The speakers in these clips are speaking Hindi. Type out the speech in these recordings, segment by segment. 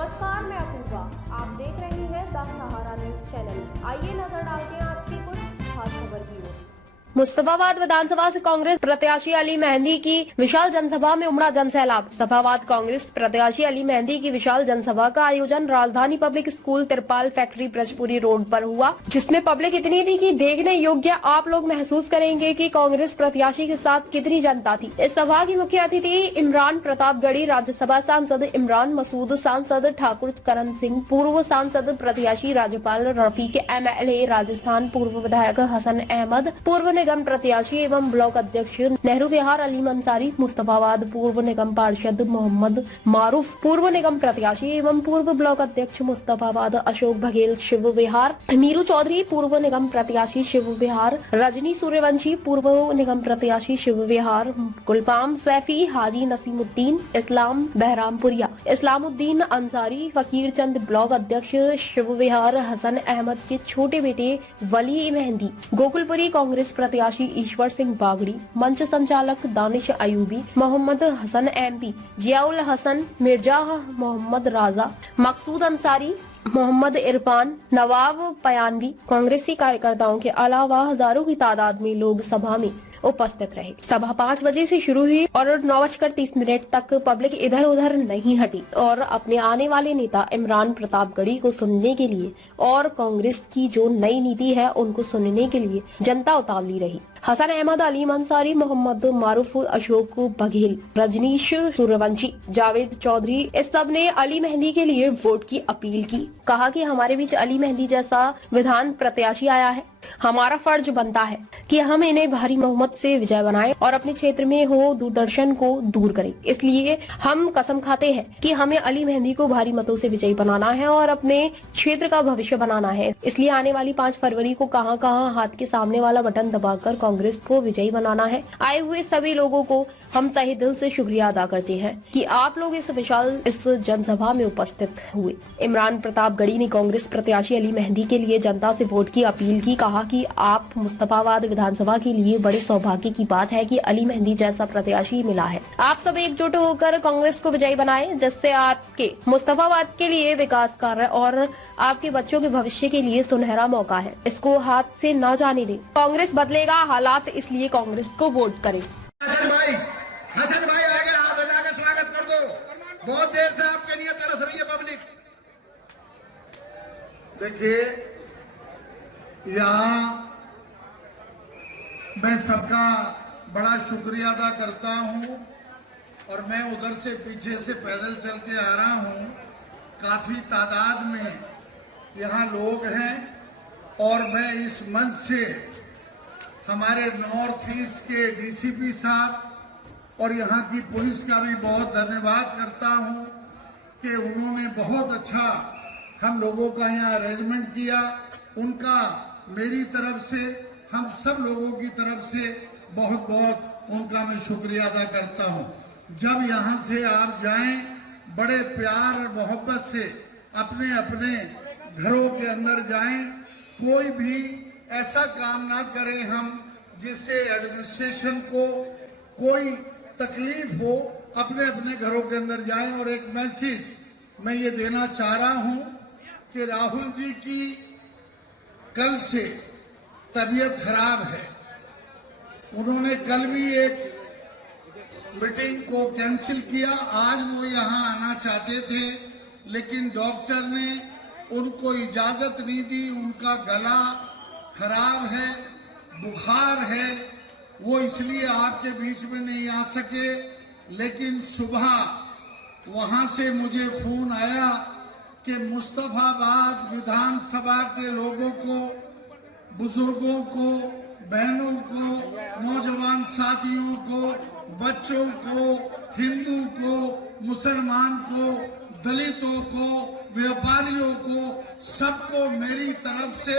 नमस्कार, मैं अपूर्वा। आप देख रहे हैं द सहारा न्यूज चैनल। आइए नजर डालते हैं आज की कुछ खास खबर की ओर। मुस्तफाबाद विधानसभा से कांग्रेस प्रत्याशी अली मेहंदी की विशाल जनसभा में उमड़ा जनसैलाब। मुस्तफाबाद कांग्रेस प्रत्याशी अली मेहंदी की विशाल जनसभा का आयोजन राजधानी पब्लिक स्कूल तिरपाल फैक्ट्री ब्रजपुरी रोड पर हुआ, जिसमें पब्लिक इतनी थी कि देखने योग्य। आप लोग महसूस करेंगे कि कांग्रेस प्रत्याशी के साथ कितनी जनता थी। इस सभा की मुख्य अतिथि इमरान प्रतापगढ़ी, राज्यसभा सांसद इमरान मसूद, सांसद ठाकुर करण सिंह, पूर्व सांसद प्रत्याशी राज्यपाल रफीक, MLA राजस्थान, पूर्व विधायक हसन अहमद, पूर्व निगम प्रत्याशी एवं ब्लॉक अध्यक्ष नेहरू विहार अली अंसारी, मुस्तफाबाद पूर्व निगम पार्षद मोहम्मद मारूफ, पूर्व निगम प्रत्याशी एवं पूर्व ब्लॉक अध्यक्ष मुस्तफाबाद अशोक बघेल शिव विहार, मीरू चौधरी पूर्व निगम प्रत्याशी शिव विहार, रजनी सूर्यवंशी पूर्व निगम प्रत्याशी शिव विहार, गुलफाम सैफी, हाजी नसीमुद्दीन, इस्लाम बहरामपुरिया, इस्लामुद्दीन अंसारी, फकीर चंद ब्लॉक अध्यक्ष शिव विहार, हसन अहमद के छोटे बेटे वली मेहंदी, गोकुलपुरी कांग्रेस प्रत्याशी ईश्वर सिंह बागड़ी, मंच संचालक दानिश अयूबी, मोहम्मद हसन MP, जियाउल हसन, मिर्जा मोहम्मद राजा, मकसूद अंसारी, मोहम्मद इरफान, नवाब पयानवी, कांग्रेसी कार्यकर्ताओं के अलावा हजारों की तादाद में लोग सभा में उपस्थित रहे। सभा 5 बजे से शुरू हुई और 9:30 तक पब्लिक इधर उधर नहीं हटी और अपने आने वाले नेता इमरान प्रतापगढ़ी को सुनने के लिए और कांग्रेस की जो नई नीति है उनको सुनने के लिए जनता उतावली रही। हसन अहमद, अली अंसारी, मोहम्मद मारूफ, अशोक बघेल, रजनीश सूर्यवंशी, जावेद चौधरी, इस सब ने अली मेहंदी के लिए वोट की अपील की। कहा कि हमारे बीच अली मेहंदी जैसा विधान प्रत्याशी आया है, हमारा फर्ज बनता है कि हम इन्हें भारी बहुमत से विजय बनाएं और अपने क्षेत्र में हो दूरदर्शन को दूर करें। इसलिए हम कसम खाते हैं कि हमें अली मेहंदी को भारी मतों से विजयी बनाना है और अपने क्षेत्र का भविष्य बनाना है। इसलिए आने वाली 5 फरवरी को कहां हाथ के सामने वाला बटन दबाकर कांग्रेस को विजयी बनाना है। आए हुए सभी लोगों को हम तहे दिल से शुक्रिया अदा करते हैं कि आप लोग इस जनसभा में उपस्थित हुए। इमरान प्रतापगढ़ी ने कांग्रेस प्रत्याशी अली मेहंदी के लिए जनता से वोट की अपील की। कहा कि आप मुस्तफाबाद विधानसभा के लिए बड़े सौभाग्य की बात है कि अली मेहंदी जैसा प्रत्याशी मिला है। आप सब एकजुट होकर कांग्रेस को विजयी बनाएं, जिससे आपके मुस्तफाबाद के लिए विकास कार्य और आपके बच्चों के भविष्य के लिए सुनहरा मौका है। इसको हाथ से न जाने दें। कांग्रेस बदलेगा हालात, इसलिए कांग्रेस को वोट करें। हसन भाई आएगा, हाथ उठाकर स्वागत कर दो। बहुत देर से आपके लिए तरस रही है पब्लिक। देखिए, यहाँ मैं सबका बड़ा शुक्रिया अदा करता हूँ और मैं उधर से पीछे से पैदल चल के आ रहा हूँ। काफी तादाद में यहाँ लोग हैं और मैं इस मंच से हमारे नॉर्थ ईस्ट के DCP साहब और यहाँ की पुलिस का भी बहुत धन्यवाद करता हूँ कि उन्होंने बहुत अच्छा हम लोगों का यहाँ अरेंजमेंट किया। उनका मेरी तरफ से, हम सब लोगों की तरफ से बहुत बहुत उनका मैं शुक्रिया अदा करता हूँ। जब यहाँ से आप जाएं, बड़े प्यार और मोहब्बत से अपने अपने घरों के अंदर जाएं। कोई भी ऐसा काम ना करें हम जिससे एडमिनिस्ट्रेशन को कोई तकलीफ हो। अपने अपने घरों के अंदर जाएं। और एक मैसेज मैं ये देना चाह रहा हूँ कि राहुल जी की कल से तबीयत खराब है। उन्होंने कल भी एक मीटिंग को कैंसिल किया। आज वो यहाँ आना चाहते थे लेकिन डॉक्टर ने उनको इजाजत नहीं दी। उनका गला खराब है, बुखार है, वो इसलिए आपके बीच में नहीं आ सके। लेकिन सुबह वहां से मुझे फोन आया कि मुस्तफाबाद विधानसभा के लोगों को, बुजुर्गों को, बहनों को, नौजवान साथियों को, बच्चों को, हिंदू को, मुसलमान को, दलितों को, व्यापारियों को, सबको मेरी तरफ से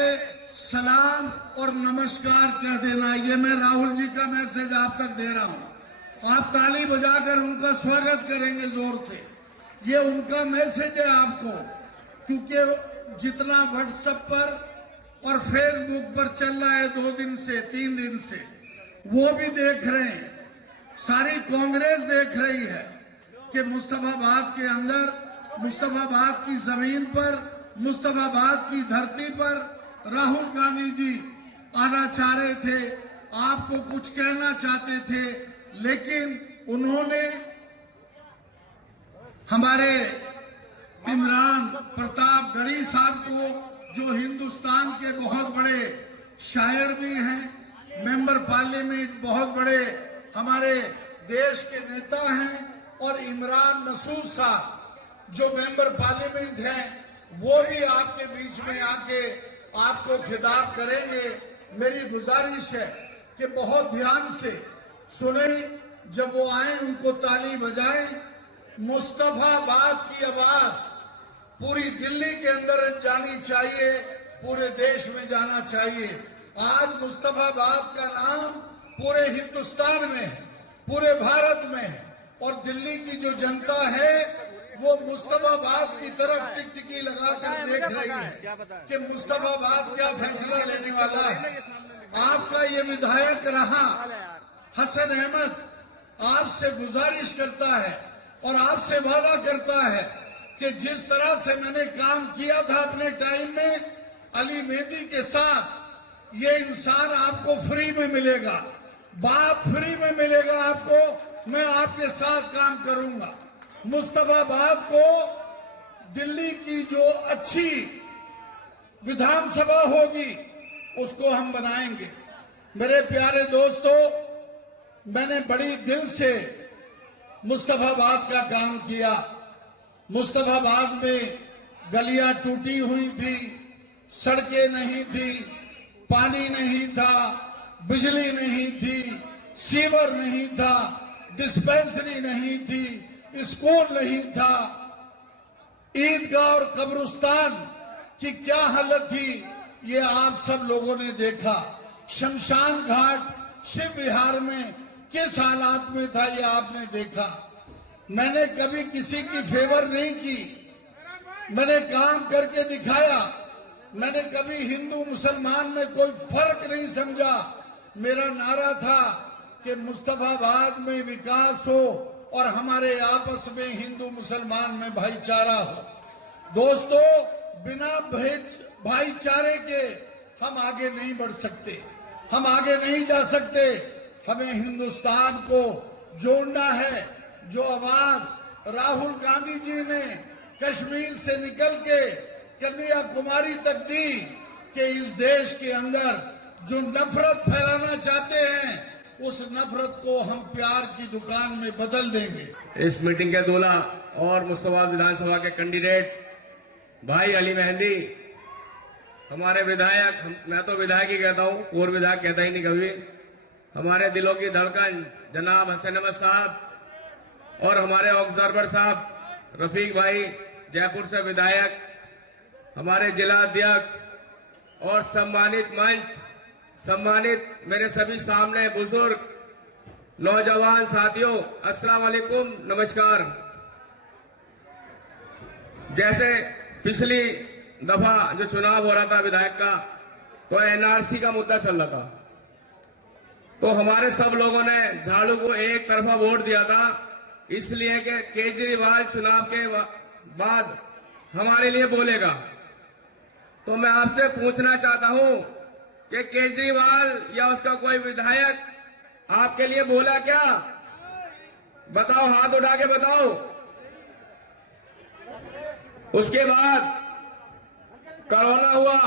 सलाम और नमस्कार कह देना। ये मैं राहुल जी का मैसेज आप तक दे रहा हूँ। आप ताली बजाकर उनका स्वागत करेंगे जोर से। ये उनका मैसेज है आपको, क्योंकि जितना व्हाट्सएप पर और फेसबुक पर चल रहा है 2 दिन से 3 दिन से, वो भी देख रहे हैं, सारी कांग्रेस देख रही है कि मुस्तफाबाद के अंदर मुस्तफाबाद की जमीन पर, मुस्तफाबाद की धरती पर राहुल गांधी जी आना चाह रहे थे, आपको कुछ कहना चाहते थे, लेकिन उन्होंने हमारे इमरान प्रतापगढ़ी साहब को, जो हिंदुस्तान के बहुत बड़े शायर भी हैं, मेंबर पार्लियामेंट, बहुत बड़े हमारे देश के नेता हैं, और इमरान नसूर साहब जो मेंबर पार्लियामेंट हैं, वो भी आपके बीच में आके आपको खिताब करेंगे। मेरी गुजारिश है कि बहुत ध्यान से सुने, जब वो आए उनको ताली बजाएं। मुस्तफाबाद की आवाज पूरी दिल्ली के अंदर जानी चाहिए, पूरे देश में जाना चाहिए। आज मुस्तफाबाद का नाम पूरे हिंदुस्तान में है, पूरे भारत में है, और दिल्ली की जो जनता है वो मुस्तफाबाद की तरफ टिकटिकी लगाकर देख रही है कि मुस्तफाबाद क्या फैसला लेने वाला है। आपका ये विधायक रहा हसन अहमद आपसे गुजारिश करता है और आपसे वादा करता है कि जिस तरह से मैंने काम किया था अपने टाइम में अली मेहंदी के साथ, ये इंसान आपको फ्री में मिलेगा, बाप फ्री में मिलेगा आपको। मैं आपके साथ काम करूंगा। मुस्तफाबाद को दिल्ली की जो अच्छी विधानसभा होगी उसको हम बनाएंगे। मेरे प्यारे दोस्तों, मैंने बड़ी दिल से मुस्तफाबाद का काम किया। मुस्तफाबाद में गलियां टूटी हुई थी, सड़कें नहीं थी, पानी नहीं था, बिजली नहीं थी, सीवर नहीं था, डिस्पेंसरी नहीं थी, स्कूल नहीं था, ईदगाह और कब्रिस्तान की क्या हालत थी ये आप सब लोगों ने देखा। शमशान घाट शिव विहार में किस हालात में था ये आपने देखा। मैंने कभी किसी की फेवर नहीं की, मैंने काम करके दिखाया। मैंने कभी हिंदू मुसलमान में कोई फर्क नहीं समझा। मेरा नारा था कि मुस्तफाबाद में विकास हो और हमारे आपस में हिंदू मुसलमान में भाईचारा हो। दोस्तों, बिना भाईचारे के हम आगे नहीं बढ़ सकते, हम आगे नहीं जा सकते। हमें हिंदुस्तान को जोड़ना है। जो आवाज राहुल गांधी जी ने कश्मीर से निकल के कन्याकुमारी तक दी कि इस देश के अंदर जो नफरत फैलाना चाहते हैं, उस नफरत को हम प्यार की दुकान में बदल देंगे। इस मीटिंग के दूल्हा और मुस्तफाबाद विधानसभा के कैंडिडेट भाई अली मेहंदी, हमारे विधायक, मैं तो विधायक ही कहता हूँ, और विधायक कहता ही नहीं कभी, हमारे दिलों की धड़कन जनाब हसन अहमद साहब, और हमारे ऑब्जर्वर साहब रफीक भाई जयपुर से विधायक, हमारे जिला अध्यक्ष और सम्मानित मंच, सम्मानित मेरे सभी सामने बुजुर्ग, नौजवान साथियों, अस्सलाम वालेकुम, नमस्कार। जैसे पिछली दफा जो चुनाव हो रहा था विधायक का, तो एनआरसी का मुद्दा चल रहा था, तो हमारे सब लोगों ने झाड़ू को एक तरफा वोट दिया था, इसलिए कि केजरीवाल चुनाव के बाद हमारे लिए बोलेगा। तो मैं आपसे पूछना चाहता हूं कि केजरीवाल या उसका कोई विधायक आपके लिए बोला क्या? बताओ, हाथ उठा के बताओ। उसके बाद कोरोना हुआ,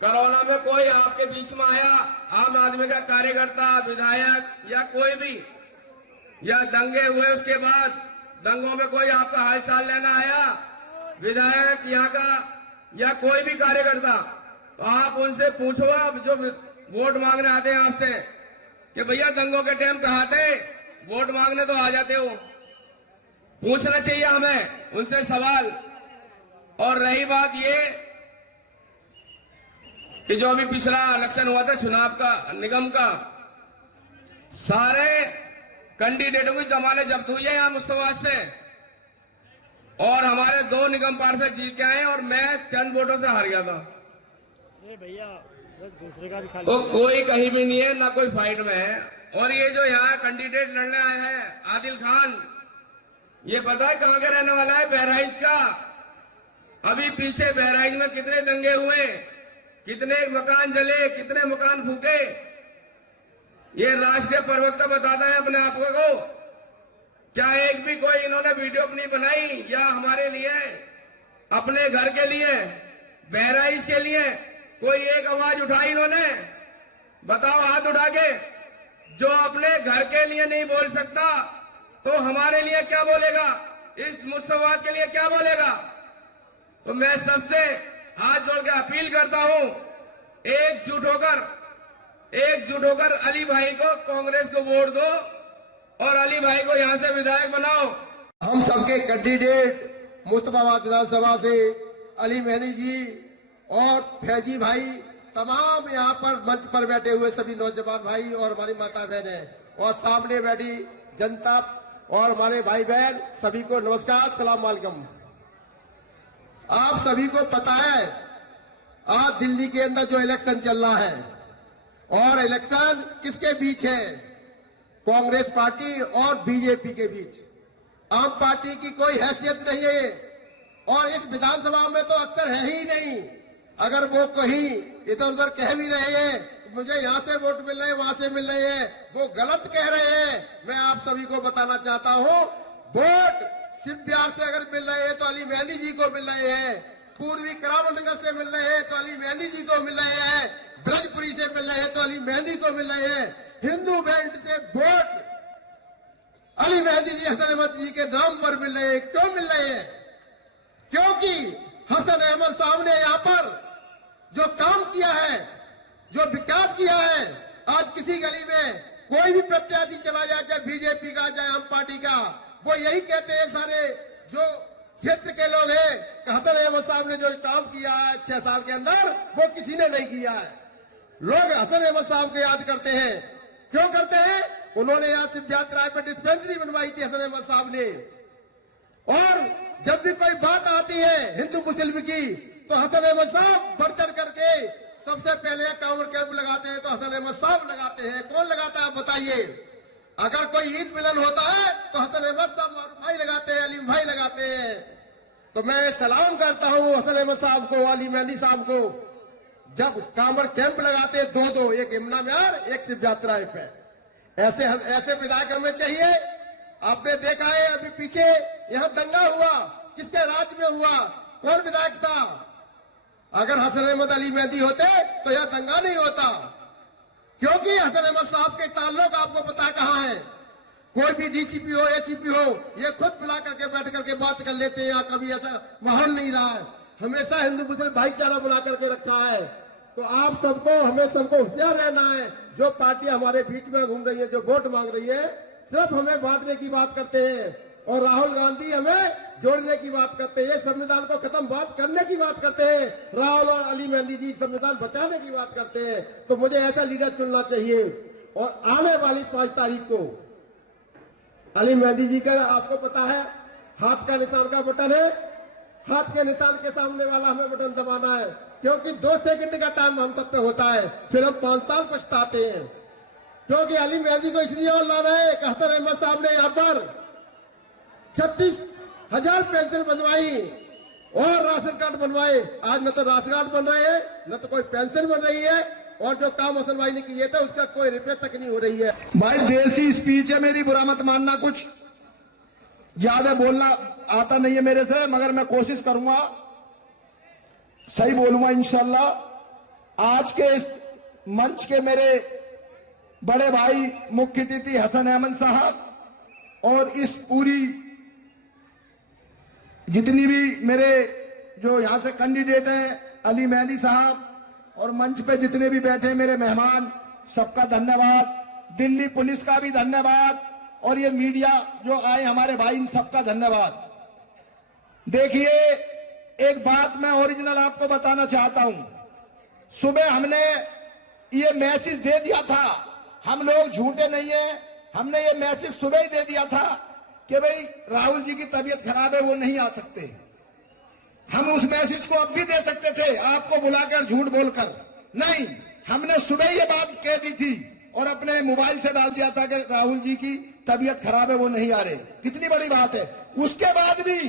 कोरोना में कोई आपके बीच में आया, आम आदमी का कार्यकर्ता, विधायक या कोई भी, या दंगे हुए उसके बाद दंगों में कोई आपका हालचाल लेना आया, विधायक यहाँ का या कोई भी कार्यकर्ता, तो आप उनसे पूछो, आप जो वोट मांगने आते हैं आपसे, कि भैया दंगों के टाइम कहाँ थे, वोट मांगने तो आ जाते हो। पूछना चाहिए हमें उनसे सवाल। और रही बात ये कि जो अभी पिछला इलेक्शन हुआ था चुनाव का, निगम का, सारे कैंडिडेटों की जमानत जब्त हुई है यहाँ मुस्तफाबाद से, और हमारे 2 निगम पार्षद जीत के आए और मैं चंद वोटों से हार गया था। भैया दूसरे का भी खाली, तो कोई कहीं भी नहीं है, ना कोई फाइट में है। और ये जो यहाँ कैंडिडेट लड़ने आए हैं आदिल खान, ये पता है कहां का रहने वाला है? बहराइच का। अभी पीछे बहराइच में कितने दंगे हुए, कितने मकान जले, कितने मकान फूके। ये राष्ट्रीय प्रवक्ता बताता है अपने आप को। क्या एक भी कोई इन्होंने वीडियो अपनी बनाई या हमारे लिए, अपने घर के लिए, बहराइच के लिए कोई एक आवाज उठाई इन्होंने? बताओ हाथ उठा के। जो अपने घर के लिए नहीं बोल सकता तो हमारे लिए क्या बोलेगा? इस मुसलमान के लिए क्या बोलेगा? तो मैं सबसे हाथ जोड़ के अपील करता हूं, एकजुट होकर अली भाई को, कांग्रेस को वोट दो और अली भाई को यहां से विधायक बनाओ। हम सबके कैंडिडेट मुस्तफाबाद विधानसभा से अली मेहंदी जी और फैजी भाई, तमाम यहाँ पर मंच पर बैठे हुए सभी नौजवान भाई और हमारी माता बहनें और सामने बैठी जनता और हमारे भाई बहन, सभी को नमस्कार, सलाम वालेकुम। आप सभी को पता है आज दिल्ली के अंदर जो इलेक्शन चल रहा है, और इलेक्शन किसके बीच है? कांग्रेस पार्टी और बीजेपी के बीच। आम पार्टी की कोई हैसियत नहीं है और इस विधानसभा में तो अक्सर है ही नहीं। अगर वो कहीं इधर उधर कह भी रहे हैं मुझे यहाँ से वोट मिल रहे हैं, वहां से मिल रहे हैं, वो गलत कह रहे हैं। मैं आप सभी को बताना चाहता हूँ, वोट सिर्फ बिहार से अगर मिल रहे हैं तो अली मेहंदी जी को मिल रहे हैं, पूर्वी करावनगर से मिल रहे हैं तो अली मेहंदी जी को मिल रहे हैं, ब्रजपुरी से मिल रहे हैं तो अली मेहंदी को मिल रहे हैं, हिंदू बेल्ट से वोट अली मेहंदी जी, हसन अहमद जी के नाम पर मिल रहे हैं। क्यों मिल रहे हैं? क्योंकि हसन अहमद साहब ने यहाँ पर जो काम किया है, जो विकास किया है, आज किसी गली में कोई भी प्रत्याशी चला जाए, चाहे बीजेपी का चाहे आम पार्टी का, वो यही कहते हैं सारे जो क्षेत्र के लोग हैं कि हसन अहमद साहब ने जो काम किया है 6 साल के अंदर, वो किसी ने नहीं किया है। लोग हसन अहमद साहब को याद करते हैं। क्यों करते हैं? उन्होंने यहाँ सिद्धार्थ राय पे डिस्पेंसरी बनवाई थी हसन अहमद साहब ने। और जब भी कोई बात आती है हिंदू मुस्लिम की तो हसन अहमद साहब बढ़ चढ़ करके सबसे पहले कांवर कैंप लगाते हैं तो हसन अहमद साहब लगाते हैं। कौन लगाता है बताइए? अगर कोई ईद मिलन होता है तो हसन अहमद साहब मारूफ भाई लगाते हैं, अलीम भाई लगाते हैं। तो मैं सलाम करता हूँ हसन अहमद साहब को, अली मेहंदी साहब को। जब कांवर कैंप लगाते हैं दो, एक यमुना में और एक सिद्धार्थ राय पे, ऐसे विधायक हमें चाहिए। आपने देखा है अभी पीछे यहाँ दंगा हुआ, किसके राज में हुआ? कौन विधायक था? अगर हसन अहमद अली मेहंदी होते तो यह दंगा नहीं होता। क्योंकि हसन अहमद साहब के ताल्लुक आपको पता कहां है। कोई भी डीसीपी हो, एसीपी हो, ये खुद बुला करके बैठ करके बात कर लेते हैं। कभी ऐसा माहौल नहीं रहा है। हमेशा हिंदू मुस्लिम भाईचारा बना करके रखा है। तो आप सबको, हमें सबको होशियार रहना है। जो पार्टी हमारे बीच में घूम रही है, जो वोट मांग रही है, सिर्फ हमें बांटने की बात करते हैं और राहुल गांधी हमें जोड़ने की बात करते हैं। संविधान को खत्म बात करने की बात करते हैं। राहुल और अली मेहंदी जी संविधान बचाने की बात करते हैं। तो मुझे ऐसा लीडर चुनना चाहिए। और आने वाली 5 तारीख को अली मेहंदी जी का आपको पता है हाथ का निशान का बटन है। हाथ के निशान के सामने वाला हमें बटन दबाना है। क्योंकि 2 सेकंड का टाइम हम सब पे होता है, फिर हम 5 साल पछताते हैं। क्योंकि अली मेहंदी को इसलिए और लाना है कि हसन अहमद साहब ने यहाँ पर 36,000 पेंशन बनवाई और राशन कार्ड बनवाए। आज न तो राशन कार्ड बन रहे हैं, न तो कोई पेंशन बन रही है, और जो काम हसन भाई ने किए थे उसका कोई रिपेयर तक नहीं हो रही है। भाई देसी स्पीच है मेरी, बुरा मत मानना। कुछ ज्यादा बोलना आता नहीं है मेरे से, मगर मैं कोशिश करूंगा, सही बोलूंगा इंशाल्लाह। आज के इस मंच के मेरे बड़े भाई मुख्य अतिथि हसन अहमद साहब और इस पूरी जितनी भी मेरे जो यहां से कैंडिडेट हैं, अली मेहंदी साहब और मंच पे जितने भी बैठे मेरे मेहमान, सबका धन्यवाद। दिल्ली पुलिस का भी धन्यवाद और ये मीडिया जो आए हमारे भाई, इन सबका धन्यवाद। देखिए, एक बात मैं ओरिजिनल आपको बताना चाहता हूं। सुबह हमने ये मैसेज दे दिया था, हम लोग झूठे नहीं है, हमने ये मैसेज सुबह ही दे दिया था कि भाई राहुल जी की तबीयत खराब है, वो नहीं आ सकते। हम उस मैसेज को अब भी दे सकते थे, आपको बुलाकर झूठ बोलकर नहीं। हमने सुबह ये बात कह दी थी और अपने मोबाइल से डाल दिया था कि राहुल जी की तबीयत खराब है, वो नहीं आ रहे। कितनी बड़ी बात है। उसके बाद भी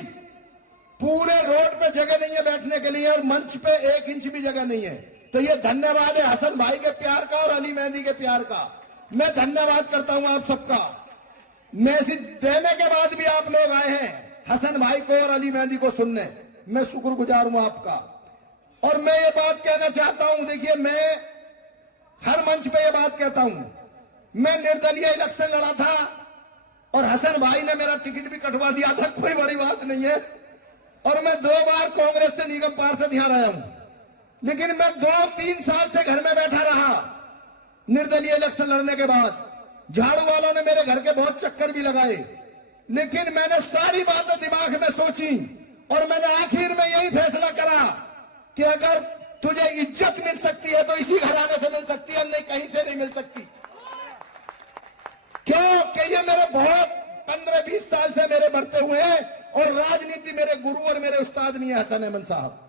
पूरे रोड पे जगह नहीं है बैठने के लिए और मंच पे 1 इंच भी जगह नहीं है। तो ये धन्यवाद है हसन भाई के प्यार का और अली मेहंदी के प्यार का। मैं धन्यवाद करता हूं आप सबका। मैसेज देने के बाद भी आप लोग आए हैं हसन भाई को और अली मेहंदी को सुनने, मैं शुक्रगुजार हूं आपका। और मैं ये बात कहना चाहता हूं, देखिए मैं हर मंच पे ये बात कहता हूं, मैं निर्दलीय इलेक्शन लड़ा था और हसन भाई ने मेरा टिकट भी कटवा दिया था, कोई बड़ी बात नहीं है। और मैं 2 बार कांग्रेस से निगम पार्षद यहां रहा हूं, लेकिन मैं 2-3 साल से घर में बैठा रहा निर्दलीय इलेक्शन लड़ने के बाद। झाड़ू वालों ने मेरे घर के बहुत चक्कर भी लगाए, लेकिन मैंने सारी बातें दिमाग में सोची और मैंने आखिर में यही फैसला करा कि अगर तुझे इज्जत मिल सकती है तो इसी घराने से मिल सकती है, नहीं कहीं से नहीं मिल सकती। क्यों कि ये मेरे बहुत 15-20 साल से मेरे बढ़ते हुए हैं और राजनीति मेरे गुरु और मेरे उस्ताद नहीं है हसन अहमद साहब।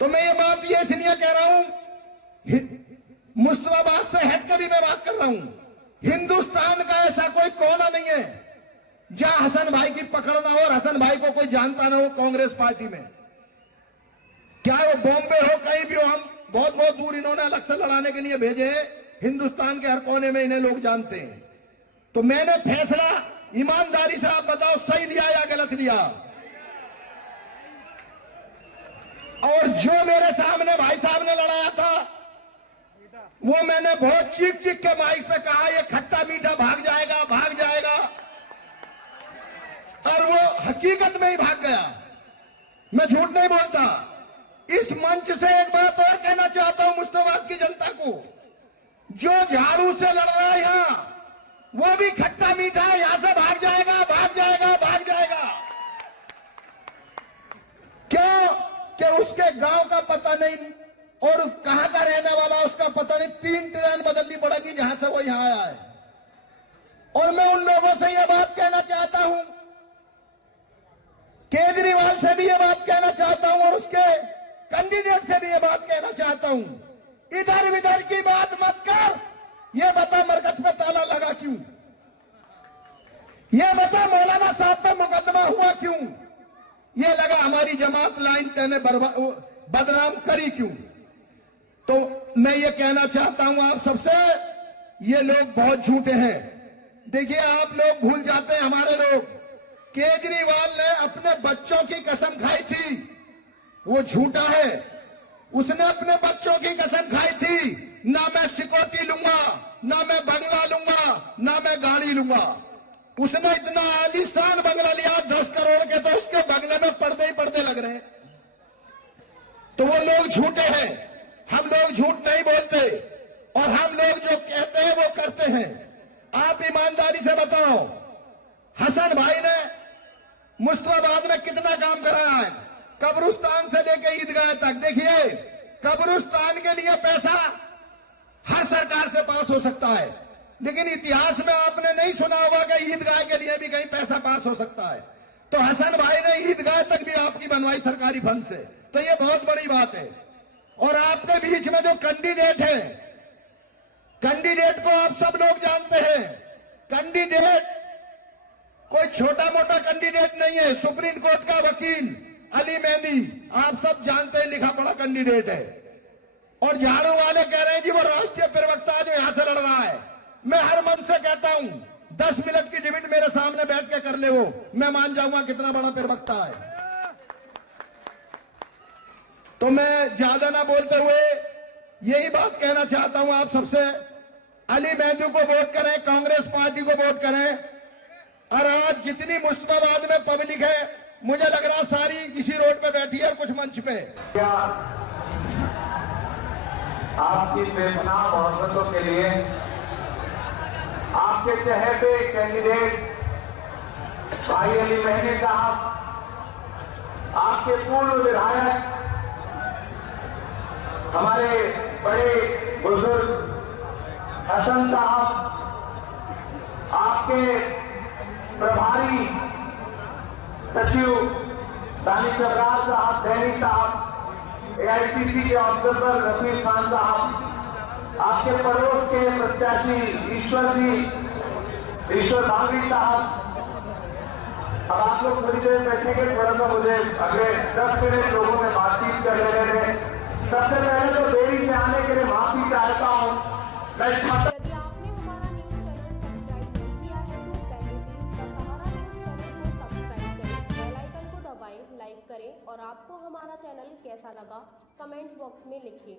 तो मैं ये बात ये इसलिए कह रहा हूं, मुस्तफाबाद से हटकर भी मैं बात कर रहा हूं। हिंदुस्तान का ऐसा कोई कोना नहीं है जहां हसन भाई की पकड़ ना हो और हसन भाई को कोई जानता ना हो कांग्रेस पार्टी में। क्या वो बॉम्बे हो, कहीं भी हो, हम बहुत बहुत दूर इन्होंने इलेक्शन लड़ाने के लिए भेजे हैं। हिंदुस्तान के हर कोने में इन्हें लोग जानते हैं। तो मैंने फैसला ईमानदारी से आप बताओ सही लिया या गलत लिया। और जो मेरे सामने भाई साहब ने लड़ाया था वो मैंने बहुत चीख चीख के माइक पे कहा ये खट्टा मीठा भाग जाएगा, भाग जाएगा, और वो हकीकत में ही भाग गया। मैं झूठ नहीं बोलता। इस मंच से एक बात और कहना चाहता हूं मुस्तफाबाद की जनता को, जो झाड़ू से लड़ रहा है यहां वो भी खट्टा मीठा है, यहां से भाग जाएगा, भाग जाएगा, भाग जाएगा। क्यों कि उसके गांव का पता नहीं और कहां का रहने वाला उसका पता नहीं। 3 ट्रेन बदलनी पड़ेगी जहां से वो यहां आया है। और मैं उन लोगों से यह बात कहना चाहता हूं, केजरीवाल से भी यह बात कहना चाहता हूं और उसके कैंडिडेट से भी यह बात कहना चाहता हूं, इधर विधर की बात मत कर। यह बता मरकज पे ताला लगा क्यों? यह बता मौलाना साहब पे मुकदमा हुआ क्यों? यह लगा हमारी जमात लाइन तेने बदनाम करी क्यों? तो मैं ये कहना चाहता हूं आप सबसे, ये लोग बहुत झूठे हैं। देखिए आप लोग भूल जाते हैं, हमारे लोग, केजरीवाल ने अपने बच्चों की कसम खाई थी, वो झूठा है। उसने अपने बच्चों की कसम खाई थी, ना मैं सिक्योरिटी लूंगा, ना मैं बंगला लूंगा, ना मैं गाड़ी लूंगा। उसने इतना आलीशान बंगला लिया 10 करोड़ के, तो उसके बंगले में पर्दे ही पर्दे लग रहे हैं। तो वो लोग झूठे हैं, हम लोग झूठ नहीं बोलते और हम लोग जो कहते हैं वो करते हैं। आप ईमानदारी से बताओ, हसन भाई ने मुस्तफाबाद में कितना काम कराया है, कब्रिस्तान से लेकर ईदगाह तक। देखिए कब्रिस्तान के लिए पैसा हर सरकार से पास हो सकता है, लेकिन इतिहास में आपने नहीं सुना होगा कि ईदगाह के लिए भी कहीं पैसा पास हो सकता है। तो हसन भाई ने ईदगाह तक भी आपकी बनवाई सरकारी फंड से, तो ये बहुत बड़ी बात है। और आपके बीच में जो कैंडिडेट है, कैंडिडेट को आप सब लोग जानते हैं। कैंडिडेट कोई छोटा मोटा कैंडिडेट नहीं है, सुप्रीम कोर्ट का वकील अली मेहंदी, आप सब जानते हैं, लिखा पढ़ा कैंडिडेट है। और झाड़ू वाले कह रहे हैं जी वो राष्ट्रीय प्रवक्ता है जो यहां से लड़ रहा है। मैं हर मन से कहता हूं 10 मिनट की डिबेट मेरे सामने बैठ के कर ले, वो मैं मान जाऊंगा कितना बड़ा प्रवक्ता है। तो मैं ज्यादा ना बोलते हुए यही बात कहना चाहता हूं आप सबसे, अली मेहंदी को वोट करें, कांग्रेस पार्टी को वोट करें। और आज जितनी मुस्तफाबाद में पब्लिक है, मुझे लग रहा सारी इसी रोड पे बैठी है और कुछ मंच पे। आपकी बेपनाह मोहब्बतों के लिए आपके चहेते कैंडिडेट भाई अली मेहंदी साहब, आपके पूर्व विधायक, हमारे बड़े बुजुर्ग हसन साहब, आपके प्रभारी सचिव दानिश अबरार साहब, दैनिक साहब, AICC के ऑब्जर्वर रफीक खान साहब, आपके पड़ोस के प्रत्याशी ईश्वर भांगवी साहब, अब आप लोग थोड़ी देर बैठेंगे, थोड़ा सा मुझे अगले 10 मिनट लोगों में बातचीत कर लेने दें। सबसे पहले तो देरी से आने के लिए माफी चाहता हूँ। मैं यदि आपने हमारा न्यूज चैनल सब्सक्राइब नहीं किया है तो पहले please the Sahara news channel को सब्सक्राइब करें, बेल आइकन को दबाएं, लाइक करें और आपको हमारा चैनल कैसा लगा कमेंट बॉक्स में लिखिए।